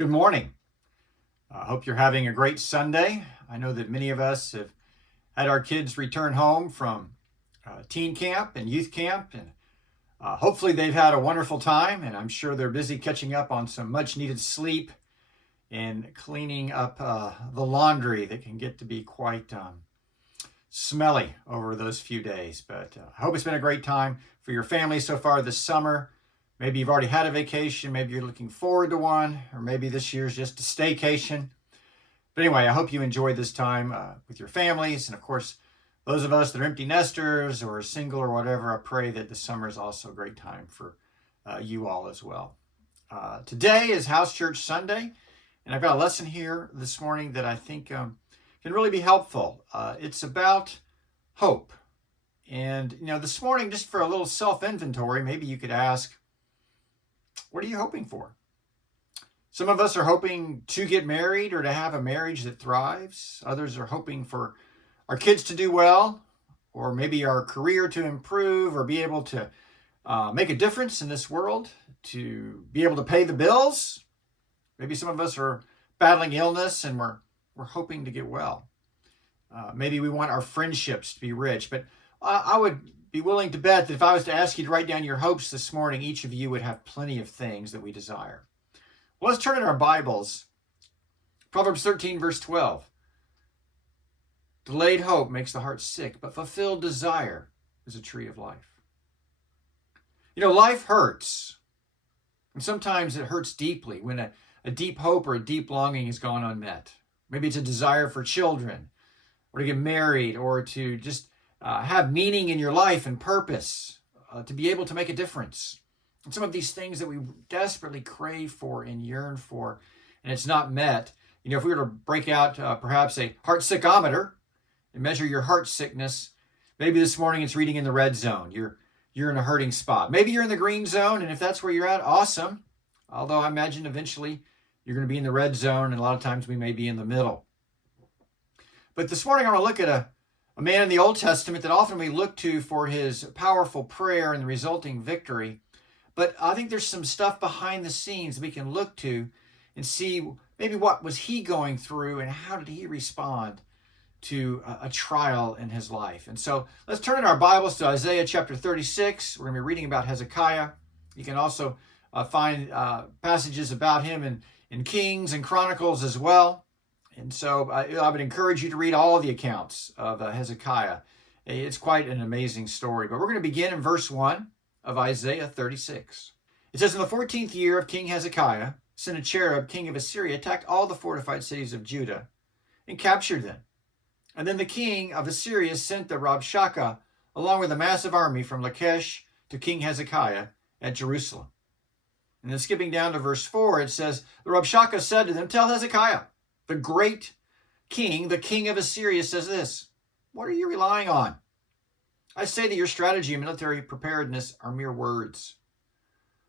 Good morning. I hope you're having a great Sunday. I know that many of us have had our kids return home from teen camp and youth camp, and hopefully they've had a wonderful time, and I'm sure they're busy catching up on some much needed sleep and cleaning up the laundry that can get to be quite smelly over those few days. But I hope it's been a great time for your family so far this summer. Maybe you've already had a vacation. Maybe you're looking forward to one, or maybe this year's just a staycation. But anyway, I hope you enjoyed this time with your families. And of course, those of us that are empty nesters or single or whatever, I pray that the summer is also a great time for you all as well. Today is House Church Sunday, and I've got a lesson here this morning that I think can really be helpful. It's about hope. And, this morning, just for a little self-inventory, maybe you could ask, what are you hoping for? Some of us are hoping to get married or to have a marriage that thrives. Others are hoping for our kids to do well, or maybe our career to improve, or be able to make a difference in this world, to be able to pay the bills. Maybe some of us are battling illness and we're hoping to get well. Maybe we want our friendships to be rich. But I would be willing to bet that if I was to ask you to write down your hopes this morning, each of you would have plenty of things that we desire. Well, let's turn in our Bibles. Proverbs 13, verse 12. Delayed hope makes the heart sick, but fulfilled desire is a tree of life. Life hurts. And sometimes it hurts deeply when a deep hope or a deep longing has gone unmet. Maybe it's a desire for children, or to get married, or to just have meaning in your life and purpose, to be able to make a difference. And some of these things that we desperately crave for and yearn for, and it's not met. If we were to break out perhaps a heart sickometer and measure your heart sickness, maybe this morning it's reading in the red zone. You're in a hurting spot. Maybe you're in the green zone, and if that's where you're at, awesome. Although I imagine eventually you're going to be in the red zone, and a lot of times we may be in the middle. But this morning I want to look at a man in the Old Testament that often we look to for his powerful prayer and the resulting victory. But I think there's some stuff behind the scenes we can look to and see maybe what was he going through and how did he respond to a trial in his life. And so let's turn in our Bibles to Isaiah chapter 36. We're going to be reading about Hezekiah. You can also find passages about him in Kings and Chronicles as well. And so I would encourage you to read all the accounts of Hezekiah. It's quite an amazing story. But we're going to begin in verse 1 of Isaiah 36. It says, in the 14th year of King Hezekiah, Sennacherib, king of Assyria, attacked all the fortified cities of Judah and captured them. And then the king of Assyria sent the Rabshakeh along with a massive army from Lachish to King Hezekiah at Jerusalem. And then skipping down to verse 4, it says, the Rabshakeh said to them, tell Hezekiah, the great king, the king of Assyria, says this, what are you relying on? I say that your strategy and military preparedness are mere words.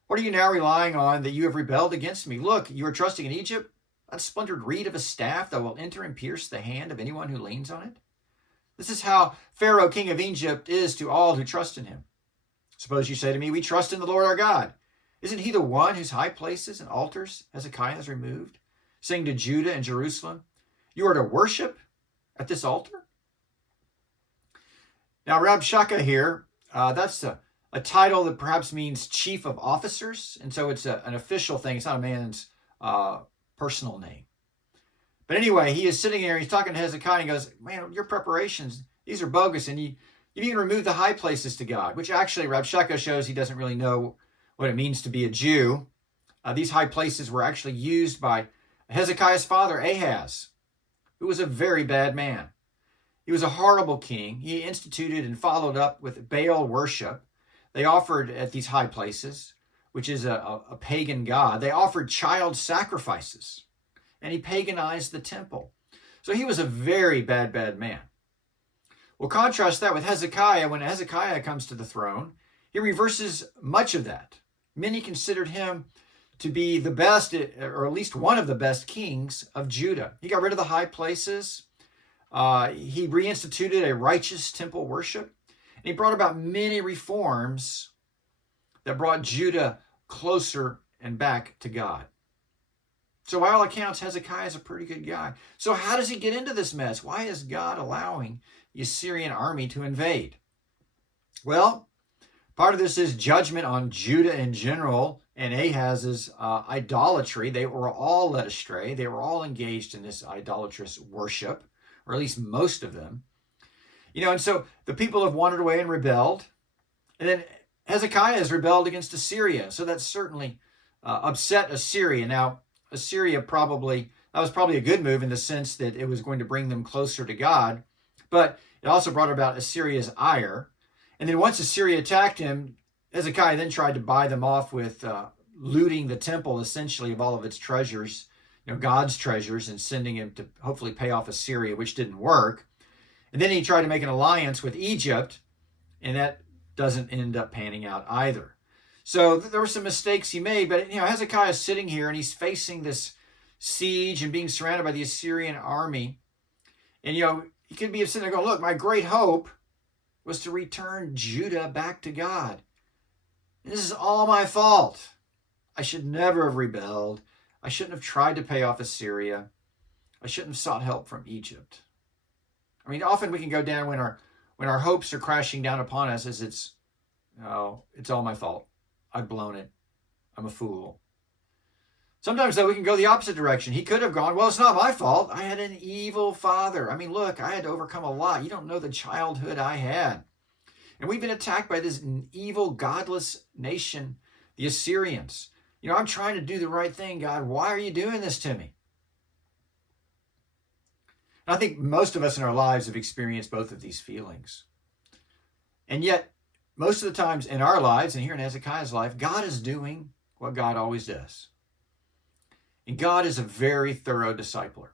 What are you now relying on that you have rebelled against me? Look, you are trusting in Egypt, that splintered reed of a staff that will enter and pierce the hand of anyone who leans on it. This is how Pharaoh, king of Egypt, is to all who trust in him. Suppose you say to me, we trust in the Lord our God. Isn't he the one whose high places and altars Hezekiah has removed, saying to Judah and Jerusalem, you are to worship at this altar? Now, Rabshakeh here, that's a title that perhaps means chief of officers. And so it's an official thing. It's not a man's personal name. But anyway, he is sitting there. He's talking to Hezekiah. And he goes, man, your preparations, these are bogus. And you even removed the high places to God, which actually Rabshakeh shows he doesn't really know what it means to be a Jew. These high places were actually used by Hezekiah's father, Ahaz, who was a very bad man. He was a horrible king. He instituted and followed up with Baal worship. They offered at these high places, which is a pagan god, they offered child sacrifices, and he paganized the temple. So he was a very bad, bad man. Well, contrast that with Hezekiah. When Hezekiah comes to the throne, he reverses much of that. Many considered him to be the best, or at least one of the best kings of Judah. He got rid of the high places. He reinstituted a righteous temple worship. And he brought about many reforms that brought Judah closer and back to God. So by all accounts, Hezekiah is a pretty good guy. So how does he get into this mess? Why is God allowing the Assyrian army to invade? Well, part of this is judgment on Judah in general and Ahaz's idolatry. They were all led astray. They were all engaged in this idolatrous worship, or at least most of them. And so the people have wandered away and rebelled. And then Hezekiah has rebelled against Assyria. So that certainly upset Assyria. Now, Assyria that was probably a good move in the sense that it was going to bring them closer to God. But it also brought about Assyria's ire. And then once Assyria attacked him, Hezekiah then tried to buy them off with looting the temple, essentially, of all of its treasures, God's treasures, and sending him to hopefully pay off Assyria, which didn't work. And then he tried to make an alliance with Egypt, and that doesn't end up panning out either. So there were some mistakes he made, but Hezekiah is sitting here and he's facing this siege and being surrounded by the Assyrian army. And he could be sitting there going, look, my great hope was to return Judah back to God. This is all my fault. I should never have rebelled. I shouldn't have tried to pay off Assyria. I shouldn't have sought help from Egypt. Often we can go down when our hopes are crashing down upon us as it's all my fault. I've blown it. I'm a fool. Sometimes, though, we can go the opposite direction. He could have gone, well, it's not my fault. I had an evil father. Look, I had to overcome a lot. You don't know the childhood I had. And we've been attacked by this evil, godless nation, the Assyrians. I'm trying to do the right thing, God. Why are you doing this to me? And I think most of us in our lives have experienced both of these feelings. And yet, most of the times in our lives, and here in Hezekiah's life, God is doing what God always does. And God is a very thorough discipler.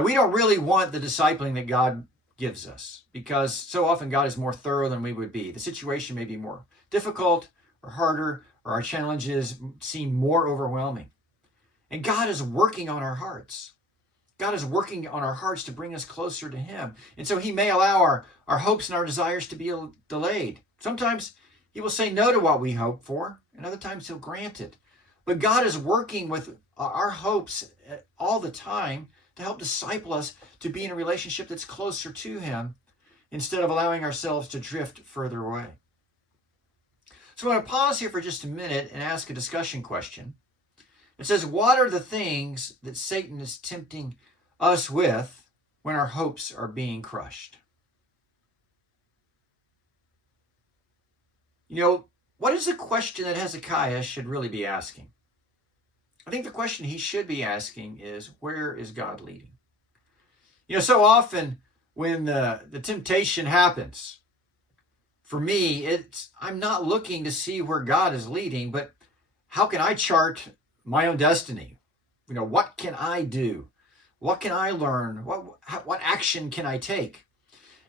We don't really want the discipling that God gives us, because so often God is more thorough than we would be. The situation may be more difficult or harder, or our challenges seem more overwhelming. And God is working on our hearts. God is working on our hearts to bring us closer to Him. And so He may allow our hopes and our desires to be delayed. Sometimes He will say no to what we hope for, and other times He'll grant it. But God is working with our hopes all the time to help disciple us to be in a relationship that's closer to Him instead of allowing ourselves to drift further away. So I want to pause here for just a minute and ask a discussion question. It says, what are the things that Satan is tempting us with when our hopes are being crushed? What is the question that Hezekiah should really be asking? I think the question he should be asking is, where is God leading? So often when the temptation happens, for me, I'm not looking to see where God is leading, but how can I chart my own destiny? What can I do? What can I learn? What action can I take?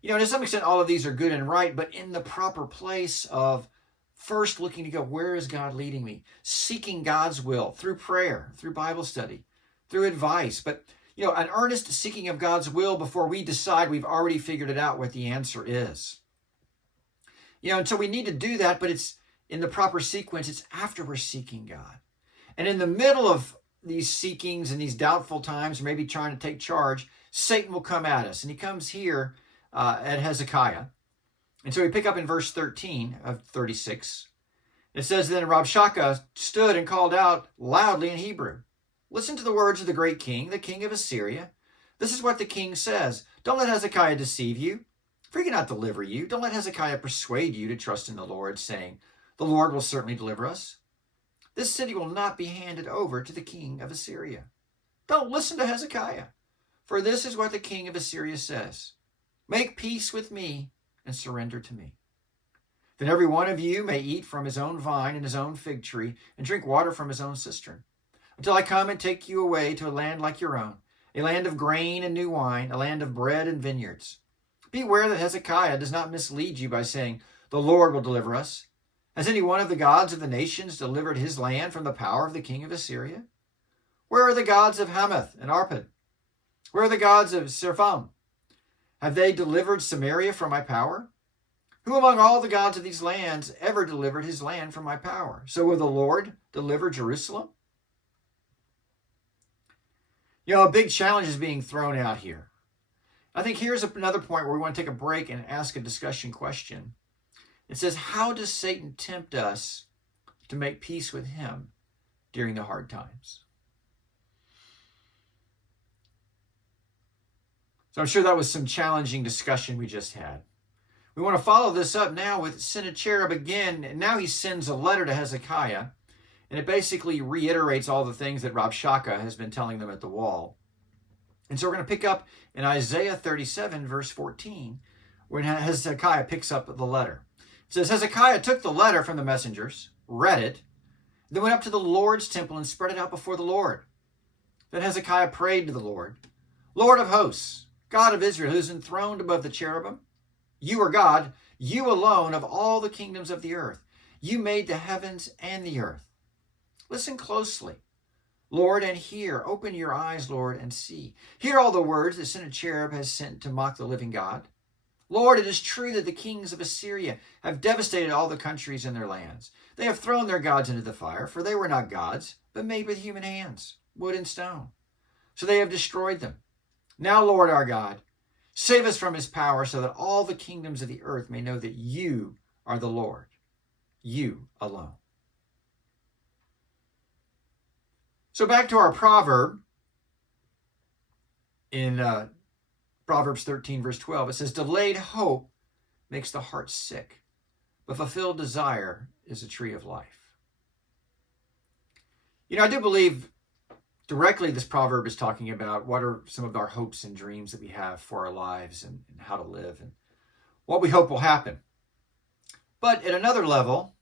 To some extent, all of these are good and right, but in the proper place of first looking to go, where is God leading me? Seeking God's will through prayer, through Bible study, through advice. But, an earnest seeking of God's will before we decide we've already figured it out what the answer is. And so we need to do that, but it's in the proper sequence. It's after we're seeking God. And in the middle of these seekings and these doubtful times, or maybe trying to take charge, Satan will come at us. And he comes here at Hezekiah. And so we pick up in verse 13 of 36. It says, then Rabshakeh stood and called out loudly in Hebrew, listen to the words of the great king, the king of Assyria. This is what the king says. Don't let Hezekiah deceive you, for he cannot deliver you. Don't let Hezekiah persuade you to trust in the Lord, saying, the Lord will certainly deliver us. This city will not be handed over to the king of Assyria. Don't listen to Hezekiah, for this is what the king of Assyria says. Make peace with me and surrender to me. Then every one of you may eat from his own vine and his own fig tree and drink water from his own cistern, until I come and take you away to a land like your own, a land of grain and new wine, a land of bread and vineyards. Beware that Hezekiah does not mislead you by saying, the Lord will deliver us. Has any one of the gods of the nations delivered his land from the power of the king of Assyria? Where are the gods of Hamath and Arpad? Where are the gods of Sepharvaim? Have they delivered Samaria from my power? Who among all the gods of these lands ever delivered his land from my power? So will the Lord deliver Jerusalem? A big challenge is being thrown out here. I think here's another point where we want to take a break and ask a discussion question. It says, how does Satan tempt us to make peace with him during the hard times? So I'm sure that was some challenging discussion we just had. We want to follow this up now with Sennacherib again. And now he sends a letter to Hezekiah, and it basically reiterates all the things that Rabshakeh has been telling them at the wall. And so we're going to pick up in Isaiah 37, verse 14, when Hezekiah picks up the letter. It says, Hezekiah took the letter from the messengers, read it, then went up to the Lord's temple and spread it out before the Lord. Then Hezekiah prayed to the Lord, Lord of hosts, God of Israel, who is enthroned above the cherubim, you are God, you alone of all the kingdoms of the earth. You made the heavens and the earth. Listen closely, Lord, and hear. Open your eyes, Lord, and see. Hear all the words that Sennacherib has sent to mock the living God. Lord, it is true that the kings of Assyria have devastated all the countries in their lands. They have thrown their gods into the fire, for they were not gods, but made with human hands, wood and stone. So they have destroyed them. Now, Lord our God, save us from his power so that all the kingdoms of the earth may know that you are the Lord, you alone. So back to our proverb in Proverbs 13, verse 12. It says, delayed hope makes the heart sick, but fulfilled desire is a tree of life. I do believe directly this proverb is talking about what are some of our hopes and dreams that we have for our lives and how to live and what we hope will happen. But at another level,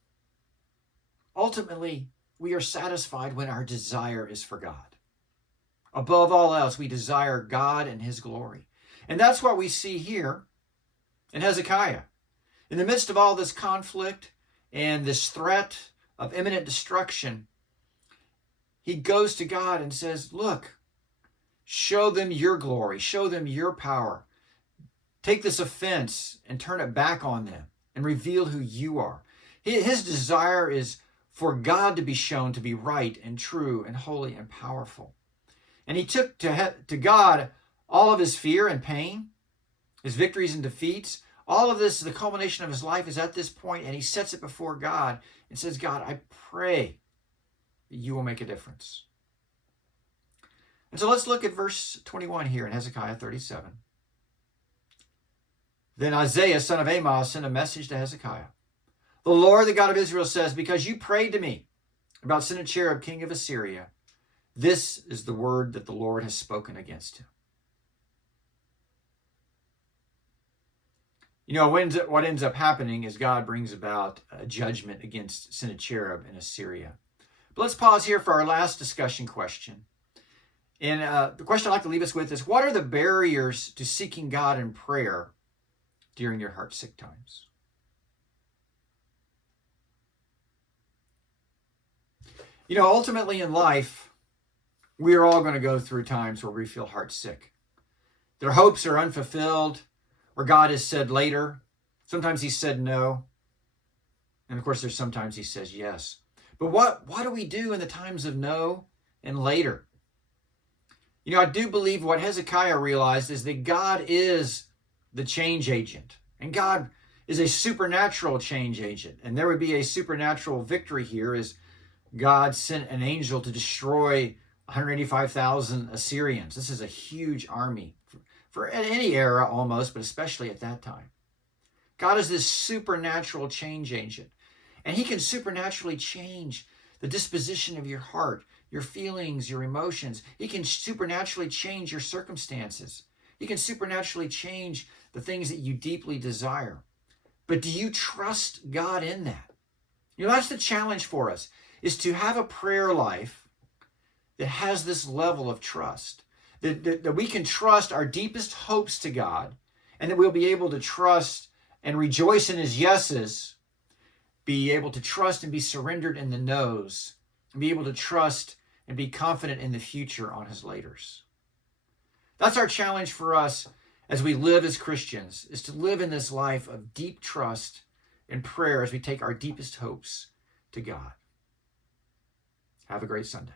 ultimately, we are satisfied when our desire is for God. Above all else, we desire God and his glory. And that's what we see here in Hezekiah. In the midst of all this conflict and this threat of imminent destruction, he goes to God and says, look, show them your glory, show them your power. Take this offense and turn it back on them and reveal who you are. His desire is for God to be shown to be right and true and holy and powerful. And he took to God all of his fear and pain, his victories and defeats. All of this, the culmination of his life is at this point, and he sets it before God and says, God, I pray that you will make a difference. And so let's look at verse 21 here in Hezekiah 37. Then Isaiah, son of Amoz, sent a message to Hezekiah. The Lord, the God of Israel, says, because you prayed to me about Sennacherib, king of Assyria, this is the word that the Lord has spoken against him. What ends up happening is God brings about a judgment against Sennacherib in Assyria. But let's pause here for our last discussion question. And the question I'd like to leave us with is, what are the barriers to seeking God in prayer during your heartsick times? Ultimately in life, we are all going to go through times where we feel heartsick. Their hopes are unfulfilled, or God has said later. Sometimes he said no. And of course, there's sometimes he says yes. But what do we do in the times of no and later? I do believe what Hezekiah realized is that God is the change agent. And God is a supernatural change agent. And there would be a supernatural victory here as God sent an angel to destroy 185,000 Assyrians. This is a huge army for any era almost, but especially at that time. God is this supernatural change agent. And he can supernaturally change the disposition of your heart, your feelings, your emotions. He can supernaturally change your circumstances. He can supernaturally change the things that you deeply desire. But do you trust God in that? That's the challenge for us, is to have a prayer life that has this level of trust, that we can trust our deepest hopes to God, and that we'll be able to trust and rejoice in his yeses, be able to trust and be surrendered in the no's, and be able to trust and be confident in the future on his laters. That's our challenge for us as we live as Christians, is to live in this life of deep trust and prayer as we take our deepest hopes to God. Have a great Sunday.